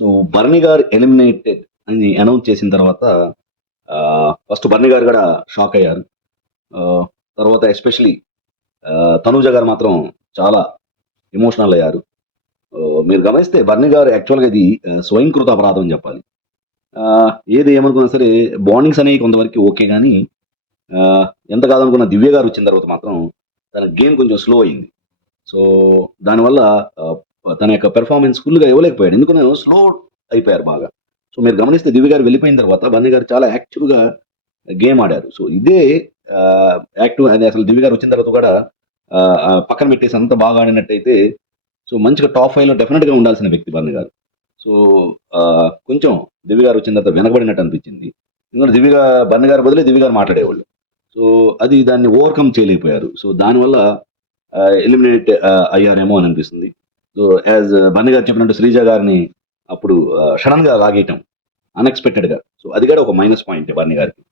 So, 'బర్నీ' గారు eliminated అని announce చేసిన తర్వాత ఫస్ట్ 'బర్నీ' గారు గూడా షాకయ్యారు. ఆహ్, తర్వాత ఎస్పెషల్లీ 'తనూజ' గారు మాత్రం చాలా ఎమోషనల్ అయ్యారు. మీరు గమనిస్తే 'బర్నీ' గారు యాక్చువల్‌గా ఇది స్వయంకృత అపరాధం అని జెప్పాలి. ఏది ఏమనుకున్నా సరే బాండింగ్స్ అనేవి కొంతవరకు ఓకే గానీ ఆహ్, ఎంత కాదనుకున్న 'దివ్య' గారు వచ్చిన తర్వాత మాత్రం తన గేమ్ కొంచెం స్లో అయింది. సో, దానివల్ల ఆహ్, తన యొక్క పెర్ఫార్మన్స్ ఫుల్‌గా ఇవ్వలేకపోయాడు. ఎందుకనో స్లో అయిపోయారు బాగా. సో, మీరు గమనిస్తే 'దివ్య' గారు వెళ్ళిపోయిన తర్వాత 'బన్నీ' గారు చాలా యాక్టివ్‌గా గేమ్ ఆడారు. సో, ఇదే యాక్టివ్ అది అసలు 'దివ్య' గారు వచ్చిన తర్వాత కూడా పక్కన పెట్టేసి అంత బాగా ఆడినట్టయితే సో, మంచిగా టాప్ 5లో డెఫినిట్‌గా ఉండాల్సిన వ్యక్తి 'బన్నీ' గారు. సో, కొంచెం 'దివ్య' గారు వచ్చిన తర్వాత వెనకబడినట్టు అనిపించింది. ఎందుకంటే 'బన్నీ' గారి బదులు 'దివ్య' గారు మాట్లాడేవాళ్ళు. సో, అది దాన్ని ఓవర్‌కమ్ చేయలేకపోయారు. సో, దానివల్ల ఎలిమినేట్ అయ్యారేమో అని అనిపిస్తుంది. సో, యాస్ 'బన్నీ' గారు చెప్పినట్టు 'శ్రీజ' గారిని అప్పుడు సడెన్‌గా లాగేయటం అన్‌ఎక్స్‌పెక్టెడ్‌గా. సో, అది కూడా ఒక మైనస్ పాయింటే 'బన్నీ' గారికి.